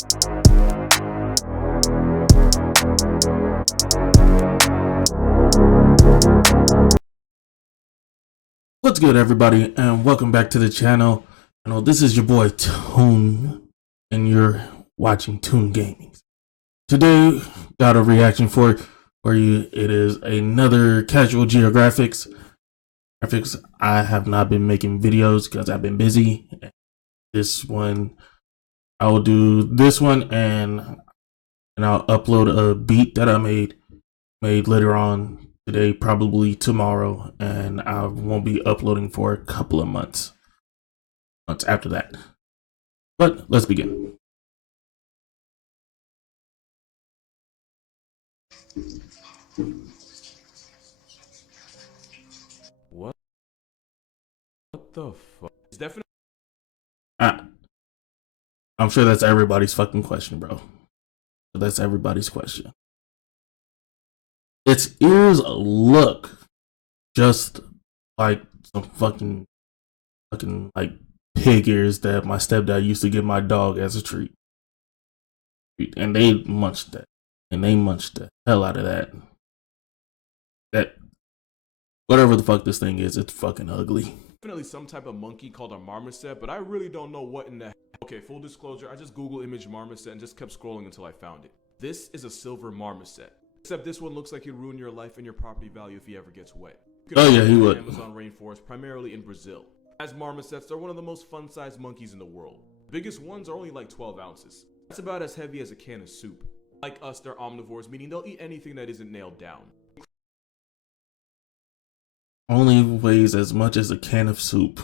What's good, everybody, and welcome back to the channel. This is your boy Toon, and you're watching Toon Gaming. Today, got a reaction for you. It is another casual Geographics. I have not been making videos because I've been busy. This one, I will do this one, and I'll upload a beat that I made later on today, probably tomorrow, and I won't be uploading for a couple of months after that. But let's begin. What the fuck? It's definitely. I'm sure that's everybody's fucking question, bro. That's everybody's question. Its ears look just like some fucking like pig ears that my stepdad used to give my dog as a treat. And they munched that. And they munched the hell out of that. That whatever the fuck this thing is, it's fucking ugly. Definitely some type of monkey called a marmoset, but I really don't know what in the. Okay, full disclosure, I just Google image marmoset and just kept scrolling until I found it. This is a silver marmoset. Except this one looks like he'd ruin your life and your property value if he ever gets wet. Oh yeah, he would. Amazon rainforest, primarily in Brazil. As marmosets, they're one of the most fun-sized monkeys in the world. The biggest ones are only like 12 ounces. That's about as heavy as a can of soup. Like us, they're omnivores, meaning they'll eat anything that isn't nailed down. Only weighs as much as a can of soup.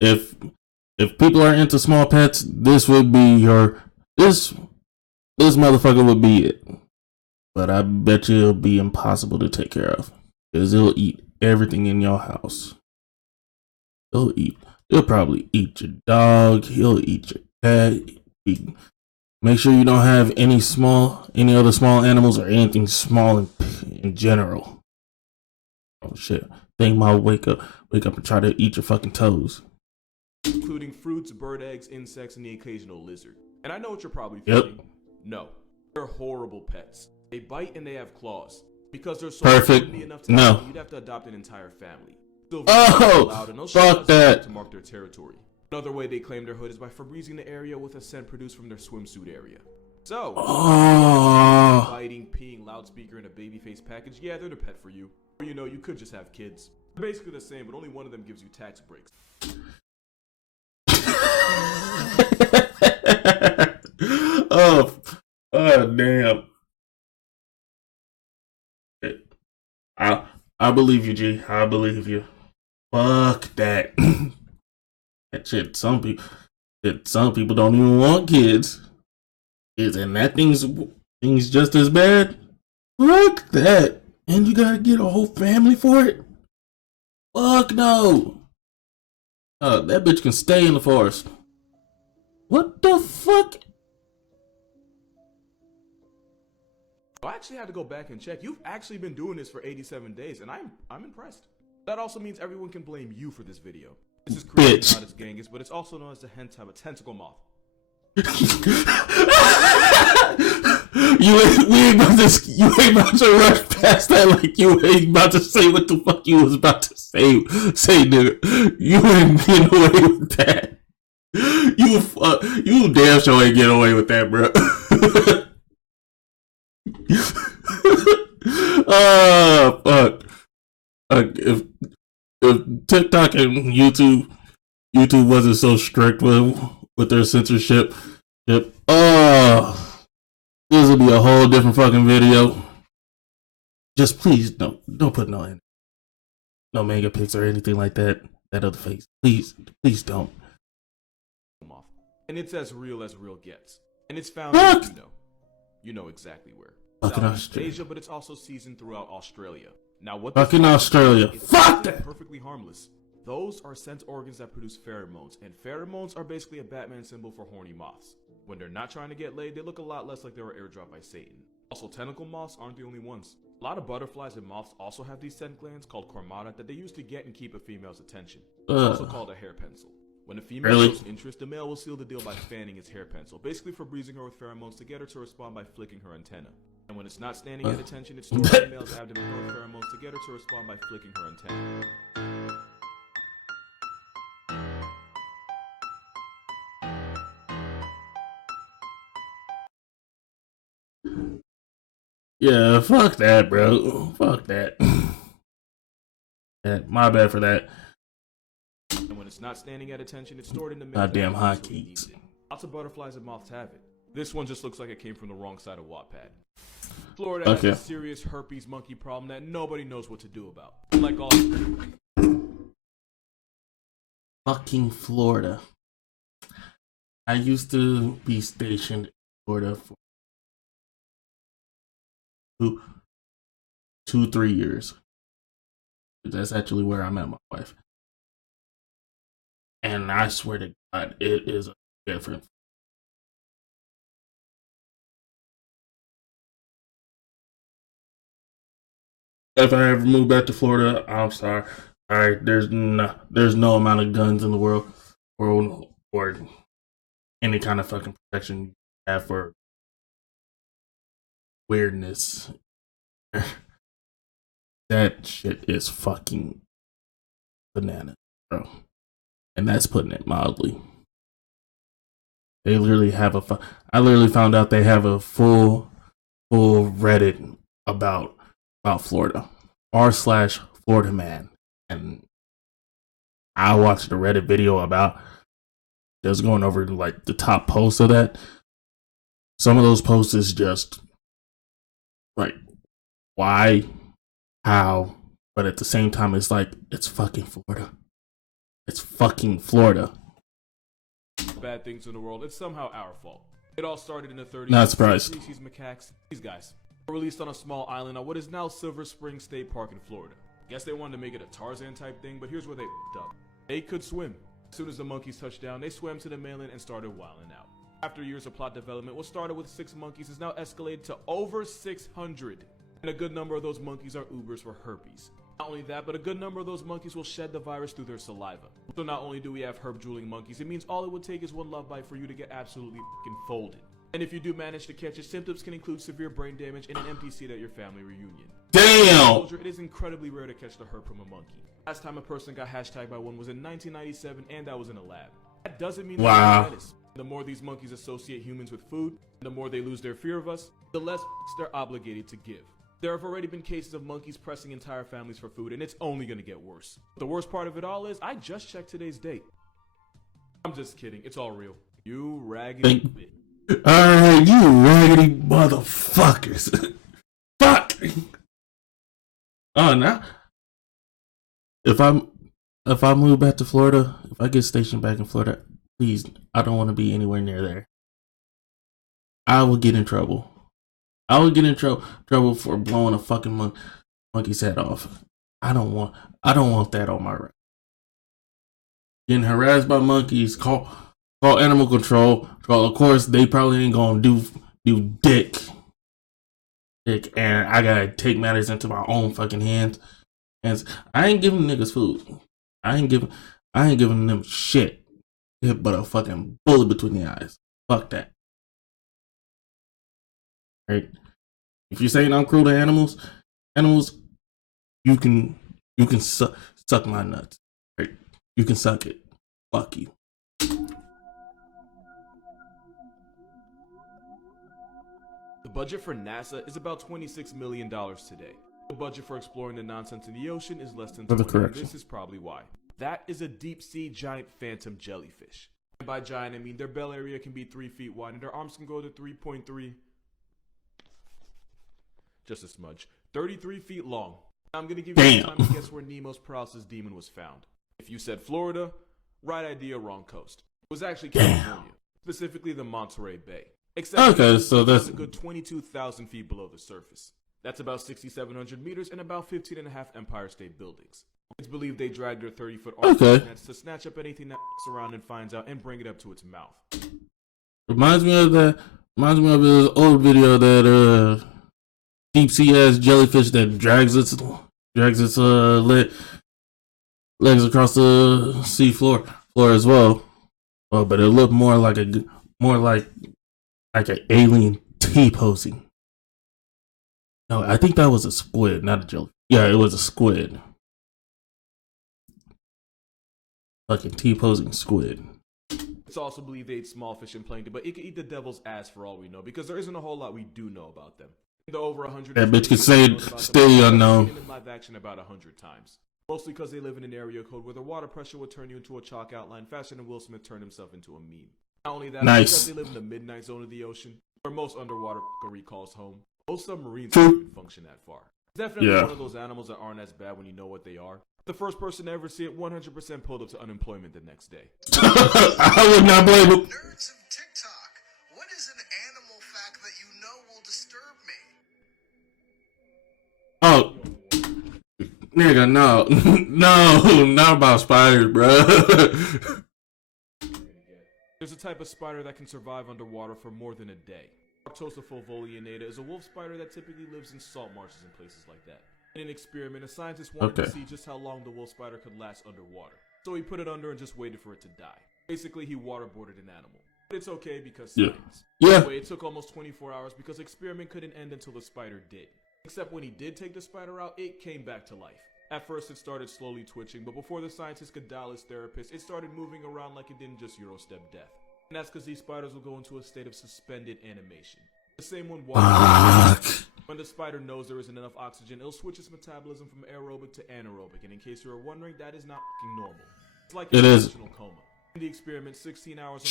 If people are into small pets, this would be your this motherfucker would be it. But I bet you it'll be impossible to take care of, because it'll eat everything in your house. He'll probably eat your dog. He'll eat your cat. Make sure you don't have any other small animals or anything small in general. Oh shit! Think might wake up and try to eat your fucking toes. Including fruits, bird eggs, insects, and the occasional lizard. And I know what you're probably thinking. Yep. No, they're horrible pets. They bite and they have claws. Because they're so perfect. Enough to No, you'd have to adopt an entire family. Fuck that. To mark their territory. Another way they claim their hood is by Febrezing the area with a scent produced from their swimsuit area. So, biting, peeing, loudspeaker, and a baby face package, yeah, they're the pet for you. Or you could just have kids. They're basically the same, but only one of them gives you tax breaks. oh damn. I believe you, G. I believe you. Fuck that. That shit. Some people don't even want kids. And that thing's just as bad. Fuck that. And you gotta get a whole family for it. Fuck no. That bitch can stay in the forest. What the fuck? I actually had to go back and check. You've actually been doing this for 87 days, and I'm impressed. That also means everyone can blame you for this video. This is created not as Genghis, but it's also known as the hentai, a tentacle moth. You ain't about to rush past that like you ain't about to say what the fuck you was about to say, nigga. You ain't getting away with that. You damn sure ain't getting away with that, bro. Oh fuck! If TikTok and YouTube wasn't so strict with their censorship, this would be a whole different fucking video. Just please don't put no manga pics or anything like that. That other face, please don't. And it's as real gets. And it's found in, you know exactly where. Fucking Australia. Asia, but it's also seasoned throughout Australia. Now, what fucking Australia? Fuck that. Perfectly harmless. Those are sense organs that produce pheromones, and pheromones are basically a Batman symbol for horny moths. When they're not trying to get laid, they look a lot less like they were airdropped by Satan. Also, tentacle moths aren't the only ones. A lot of butterflies and moths also have these scent glands called cormata that they use to get and keep a female's attention. It's also called a hair pencil. When a female shows interest, the male will seal the deal by fanning his hair pencil, basically Febrezing her with pheromones to get her to respond by flicking her antenna. And when it's not standing at attention, it's stored in the male's abdomen with pheromones to get her to respond by flicking her antenna. Yeah, fuck that, bro. Fuck that. Yeah, my bad for that. And when it's not standing at attention, it's stored in the goddamn hotkeys. Lots of butterflies and moths have it. This one just looks like it came from the wrong side of Wattpad. Florida has a serious herpes monkey problem that nobody knows what to do about. Like all fucking Florida. I used to be stationed in Florida for 3 years. That's actually where I met my wife. And I swear to God, it is different. If I ever move back to Florida, I'm sorry. All right, there's no amount of guns in the world or any kind of fucking protection you have for weirdness. That shit is fucking bananas, bro. And that's putting it mildly. They literally have I literally found out they have a full Reddit about Florida, r/Florida man, and I watched a Reddit video about just going over like the top posts of that. Some of those posts is just like, why, how, but at the same time, it's like, it's fucking Florida. It's fucking Florida. Bad things in the world, it's somehow our fault. It all started in the 30s. Not surprised. These macaques, these guys, were released on a small island on what is now Silver Spring State Park in Florida. Guess they wanted to make it a Tarzan type thing, but here's where they f***ed up. They could swim. As soon as the monkeys touched down, they swam to the mainland and started wilding out. After years of plot development, what started with 6 monkeys has now escalated to over 600. And a good number of those monkeys are Ubers for herpes. Not only that, but a good number of those monkeys will shed the virus through their saliva. So not only do we have herb-drooling monkeys, it means all it would take is one love bite for you to get absolutely f***ing folded. And if you do manage to catch it, symptoms can include severe brain damage and an empty seat at your family reunion. Damn! It is incredibly rare to catch the herb from a monkey. Last time a person got hashtagged by one was in 1997, and that was in a lab. That doesn't mean they're a menace. The more these monkeys associate humans with food, the more they lose their fear of us, the less they're obligated to give. There have already been cases of monkeys pressing entire families for food, and it's only gonna get worse. The worst part of it all is, I just checked today's date. I'm just kidding, it's all real. You raggedy bitch. Alright, you raggedy motherfuckers. Fuck! Oh, now, if I move back to Florida, if I get stationed back in Florida, please, I don't want to be anywhere near there. I will get in trouble. I would get in trouble for blowing a fucking monkey's head off. I don't want that on my record. Getting harassed by monkeys, call animal control. Of course, they probably ain't gonna do dick, and I gotta take matters into my own fucking hands. And I ain't giving niggas food. I ain't giving them shit, but a fucking bullet between the eyes. Fuck that. Right? If you're saying I'm cruel to animals, you can suck my nuts. Right? You can suck it. Fuck you. The budget for NASA is about $26 million today. The budget for exploring the nonsense in the ocean is less than 20. This is probably why. That is a deep sea giant phantom jellyfish. And by giant, I mean their bell area can be 3 feet wide and their arms can go to 3.3. Just a smudge. 33 feet long. I'm gonna give you time to guess where Nemo's paralysis demon was found. If you said Florida, right idea, wrong coast. It was actually California, specifically the Monterey Bay. Except so that's a good 22,000 feet below the surface. That's about 6,700 meters and about 15.5 Empire State Buildings. It's believed they dragged their 30-foot arms nets to snatch up anything that around and finds out and bring it up to its mouth. Reminds me of this old video that deep sea ass jellyfish that drags its legs across the sea floor. floor as well. Well, but it looked more like an alien T posing. No, I think that was a squid, not a jelly. Yeah, it was a squid. Fucking T posing squid. It's also believed they ate small fish and plankton, but it could eat the devil's ass for all we know, because there isn't a whole lot we do know about them. The over 100 that bitch can say stay unknown. In live action about 100 times. Mostly because they live in an area code where the water pressure would turn you into a chalk outline faster than Will Smith turned himself into a meme. Not only that, nice. Because they live in the midnight zone of the ocean, where most underwater calls home. Most submarines don't even function that far. It's definitely one of those animals that aren't as bad when you know what they are. The first person to ever see it 100% pulled up to unemployment the next day. I would not blame him. Nerds of TikTok, what is an animal fact that you know will disturb me? Oh, nigga, no, no, not about spiders, bro. There's a type of spider that can survive underwater for more than a day. Arctosa fulvolianata is a wolf spider that typically lives in salt marshes and places like that. In an experiment, a scientist wanted to see just how long the wolf spider could last underwater. So he put it under and just waited for it to die. Basically, he waterboarded an animal. But it's okay because science. Anyway, it took almost 24 hours because the experiment couldn't end until the spider did. Except when he did take the spider out, it came back to life. At first, it started slowly twitching, but before the scientist could dial his therapist, it started moving around like it didn't just Eurostep death. And that's because these spiders will go into a state of suspended animation. The same one when the spider knows there isn't enough oxygen, it'll switch its metabolism from aerobic to anaerobic, and in case you were wondering, that is not fucking normal. It's like an emotional coma. In the experiment, 16 hours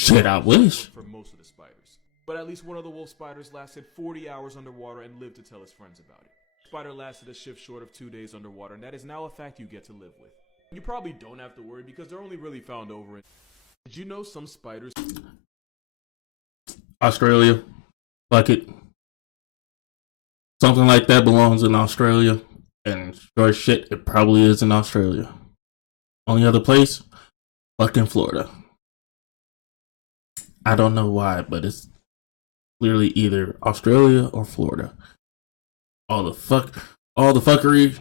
for most of the spiders. But at least one of the wolf spiders lasted 40 hours underwater and lived to tell his friends about it. The spider lasted a shift short of 2 days underwater, and that is now a fact you get to live with. You probably don't have to worry because they're only really found over in... Did you know some spiders... Australia. Fuck it. Something like that belongs in Australia. And sure shit, it probably is in Australia. Only other place? Fucking Florida. I don't know why, but it's clearly either Australia or Florida. All the fuckery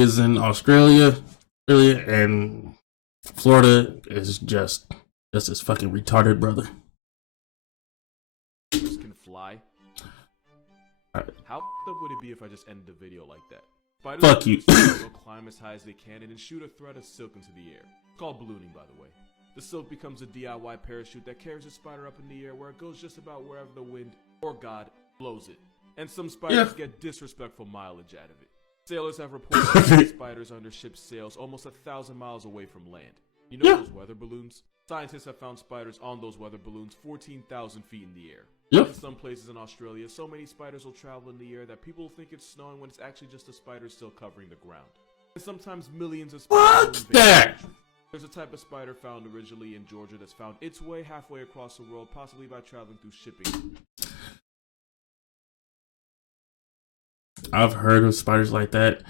is in Australia, and Florida is just this fucking retarded brother. Can fly. How up would it be if I just ended the video like that? Spiders fuck you. Will climb as high as they can and then shoot a thread of silk into the air. It's called ballooning, by the way. The silk becomes a DIY parachute that carries the spider up in the air where it goes just about wherever the wind, or God, blows it. And some spiders get disrespectful mileage out of it. Sailors have reported spiders under ship's sails almost 1,000 miles away from land. You know those weather balloons? Scientists have found spiders on those weather balloons 14,000 feet in the air. In some places in Australia, so many spiders will travel in the air that people think it's snowing when it's actually just a spider still covering the ground. And sometimes millions of spiders There's a type of spider found originally in Georgia that's found its way halfway across the world, possibly by traveling through shipping. I've heard of spiders like that.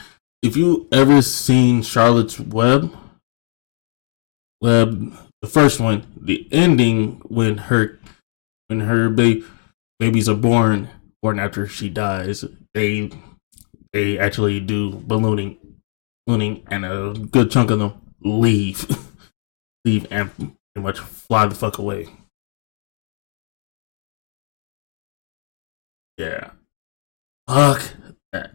If you ever seen Charlotte's Web, the first one, the ending when her babies are born after she dies, they actually do ballooning, and a good chunk of them leave and pretty much fly the fuck away. Yeah. Fuck that.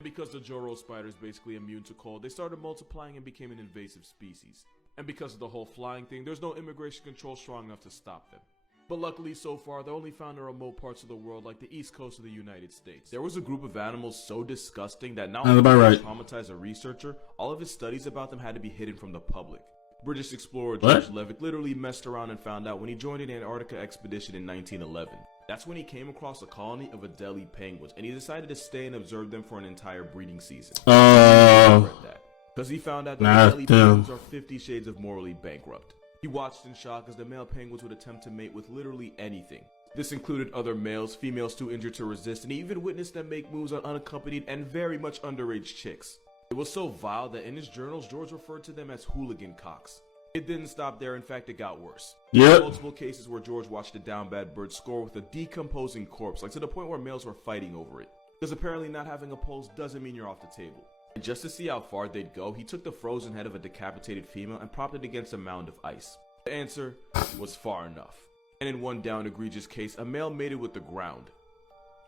Because the Joro spider is basically immune to cold, they started multiplying and became an invasive species. And because of the whole flying thing, there's no immigration control strong enough to stop them. But luckily, so far, they're only found in remote parts of the world like the east coast of the United States. There was a group of animals so disgusting that not only traumatized a researcher, all of his studies about them had to be hidden from the public. British explorer George Levitt literally messed around and found out when he joined an Antarctica expedition in 1911. That's when he came across a colony of Adelie penguins, and he decided to stay and observe them for an entire breeding season. Because he found out that Adelie penguins are 50 shades of morally bankrupt. He watched in shock as the male penguins would attempt to mate with literally anything. This included other males, females too injured to resist, and he even witnessed them make moves on unaccompanied and very much underage chicks. It was so vile that in his journals, George referred to them as hooligan cocks. It didn't stop there, in fact it got worse. There were multiple cases where George watched a down bad bird score with a decomposing corpse, like to the point where males were fighting over it. Because apparently not having a pulse doesn't mean you're off the table. And just to see how far they'd go, he took the frozen head of a decapitated female and propped it against a mound of ice. The answer was far enough. And in one down egregious case, a male mated with the ground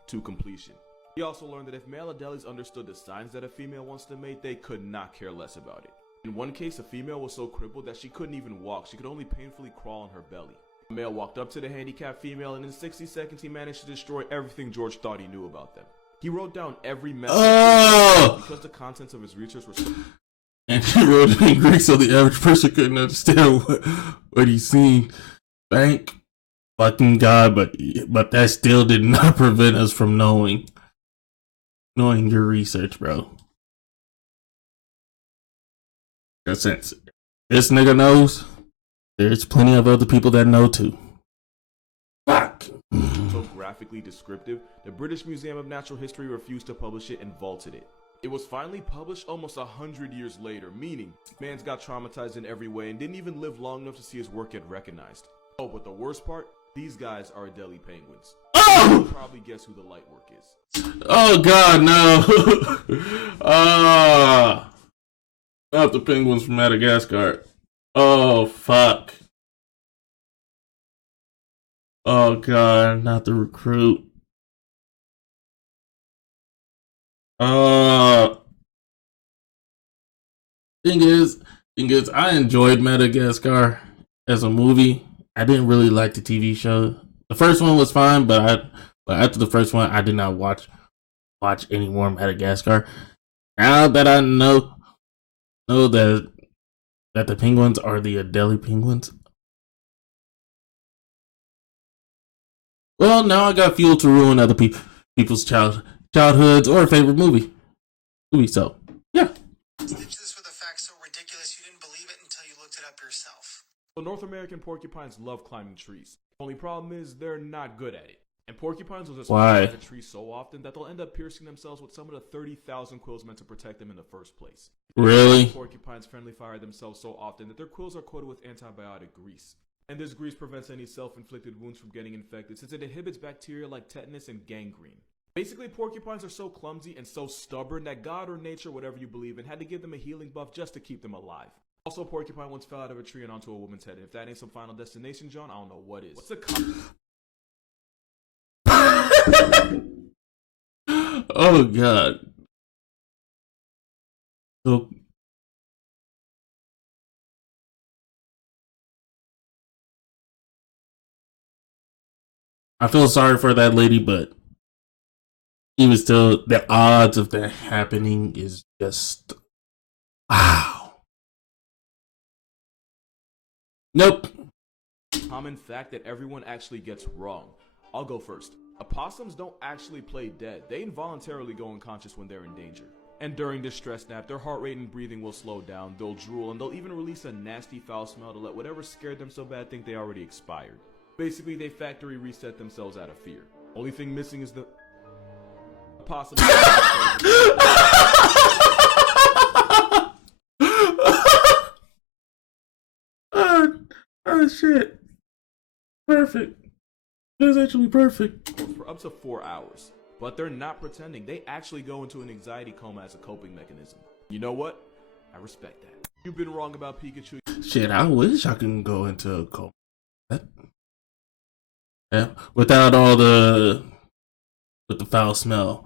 to completion. He also learned that if male Adelis understood the signs that a female wants to mate, they could not care less about it. In one case, a female was so crippled that she couldn't even walk. She could only painfully crawl on her belly. The male walked up to the handicapped female, and in 60 seconds he managed to destroy everything George thought he knew about them. He wrote down every message because the contents of his research were so... And he wrote it in Greek so the average person couldn't understand what he's seen. Thank fucking God, but that still did not prevent us from knowing your research, bro. Since this nigga knows, there's plenty of other people that know too. Fuck. So graphically descriptive, the British Museum of Natural History refused to publish it and vaulted it. It was finally published almost 100 years later, meaning man's got traumatized in every way and didn't even live long enough to see his work get recognized. Oh, but the worst part, these guys are Adelie penguins. Oh! You'll probably guess who the light work is. Oh God, no. Not the penguins from Madagascar. Oh fuck. Oh God, not the recruit. Thing is, I enjoyed Madagascar as a movie. I didn't really like the TV show. The first one was fine, but after the first one, I did not watch any more Madagascar. Now that I know that the penguins are the Adelie penguins, well, now I got fuel to ruin other people's childhoods or favorite movie. So, yeah. This with a fact so ridiculous you didn't believe it until you looked it up yourself. So North American porcupines love climbing trees. Only problem is they're not good at it. And porcupines will just climb a tree so often that they'll end up piercing themselves with some of the 30,000 quills meant to protect them in the first place. Really? Porcupines friendly fire themselves so often that their quills are coated with antibiotic grease. And this grease prevents any self-inflicted wounds from getting infected since it inhibits bacteria like tetanus and gangrene. Basically, porcupines are so clumsy and so stubborn that God or nature, whatever you believe in, had to give them a healing buff just to keep them alive. Also, a porcupine once fell out of a tree and onto a woman's head. And if that ain't some Final Destination, John, I don't know what is. What's a Oh God. So I feel sorry for that lady, but even still, the odds of that happening is just wow. Nope. Common fact that everyone actually gets wrong. I'll go first. Opossums don't actually play dead. They involuntarily go unconscious when they're in danger. And during this stress nap, their heart rate and breathing will slow down, they'll drool, and they'll even release a nasty foul smell to let whatever scared them so bad think they already expired. Basically, they factory reset themselves out of fear. Only thing missing is the opossum. Oh shit. Perfect. That's actually perfect. For up to 4 hours. But they're not pretending. They actually go into an anxiety coma as a coping mechanism. You know what? I respect that. You've been wrong about Pikachu. Shit, I wish I could go into a coma. Yeah, without all with the foul smell.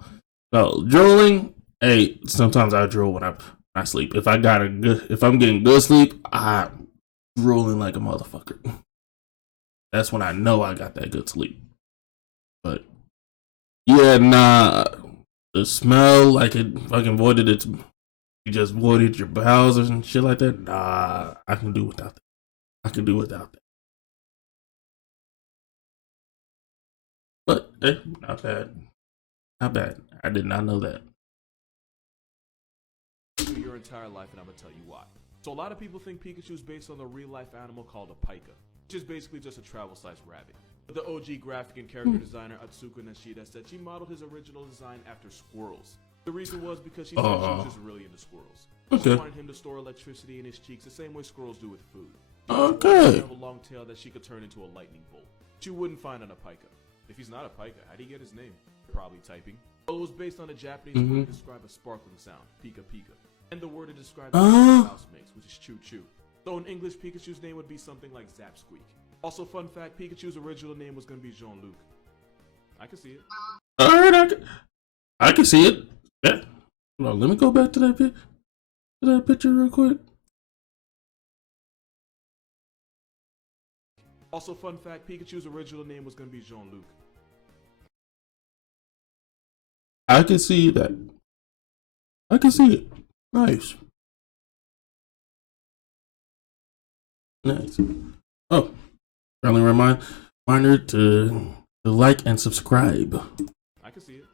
So drooling, hey, sometimes I drool when I sleep. If I'm getting good sleep, I'm drooling like a motherfucker. That's when I know I got that good sleep. But yeah, nah, the smell, like it fucking voided it. You just voided your bowels and shit like that. Nah, I can do without that. I can do without that. But not bad. Not bad. I did not know that. Your entire life, and I'm gonna tell you why. So a lot of people think Pikachu is based on a real-life animal called a pika, which is basically just a travel-sized rabbit. But the OG graphic and character designer Atsuko Nishida said she modeled his original design after squirrels. The reason was because she said she was just really into squirrels. She wanted him to store electricity in his cheeks the same way squirrels do with food. Okay. She have a long tail that she could turn into a lightning bolt. She wouldn't find on a pika. If he's not a pika, how'd he get his name? Probably typing. Well, it was based on a Japanese word to describe a sparkling sound, pika pika, and the word to describe the Oh. sound a mouse makes, which is choo choo. So in English, Pikachu's name would be something like Zap Squeak. Also, fun fact, Pikachu's original name was going to be Jean-Luc. I can see it. Alright, I can see it. Yeah. Hold on, let me go back to that picture real quick. Also, fun fact, Pikachu's original name was going to be Jean-Luc. I can see that. I can see it. Nice. Nice. Oh, friendly reminder to like and subscribe. I can see it.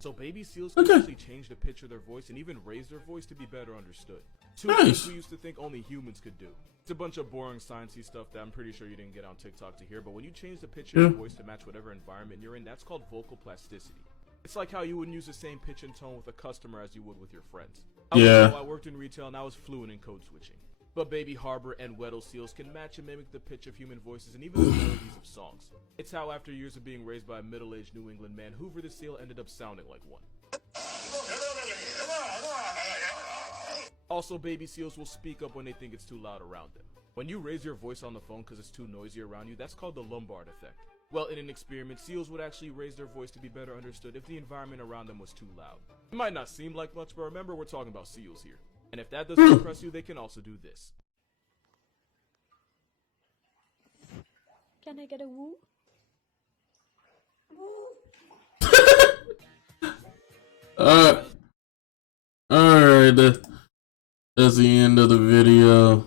So baby seals can actually change the pitch of their voice and even raise their voice to be better understood. Two things we used to think only humans could do. It's a bunch of boring sciencey stuff that I'm pretty sure you didn't get on TikTok to hear, but when you change the pitch of your voice to match whatever environment you're in, that's called vocal plasticity. It's like how you wouldn't use the same pitch and tone with a customer as you would with your friends. I worked in retail and I was fluent in code switching. But baby harbor and Weddell seals can match and mimic the pitch of human voices and even the melodies of songs. It's how after years of being raised by a middle-aged New England man, Hoover the seal ended up sounding like one. Also, baby seals will speak up when they think it's too loud around them. When you raise your voice on the phone because it's too noisy around you, that's called the Lombard effect. Well, in an experiment, seals would actually raise their voice to be better understood if the environment around them was too loud. It might not seem like much, but remember we're talking about seals here. And if that doesn't impress you, they can also do this. Can I get a woo? Alright, that's the end of the video.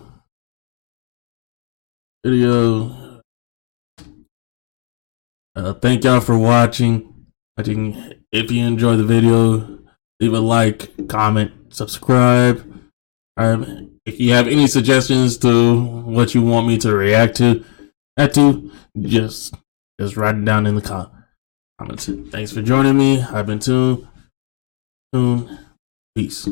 Thank y'all for watching. If you enjoyed the video, leave a like, comment, subscribe. If you have any suggestions to what you want me to react to, just write it down in the comments. Thanks for joining me. I've been Toon. Peace.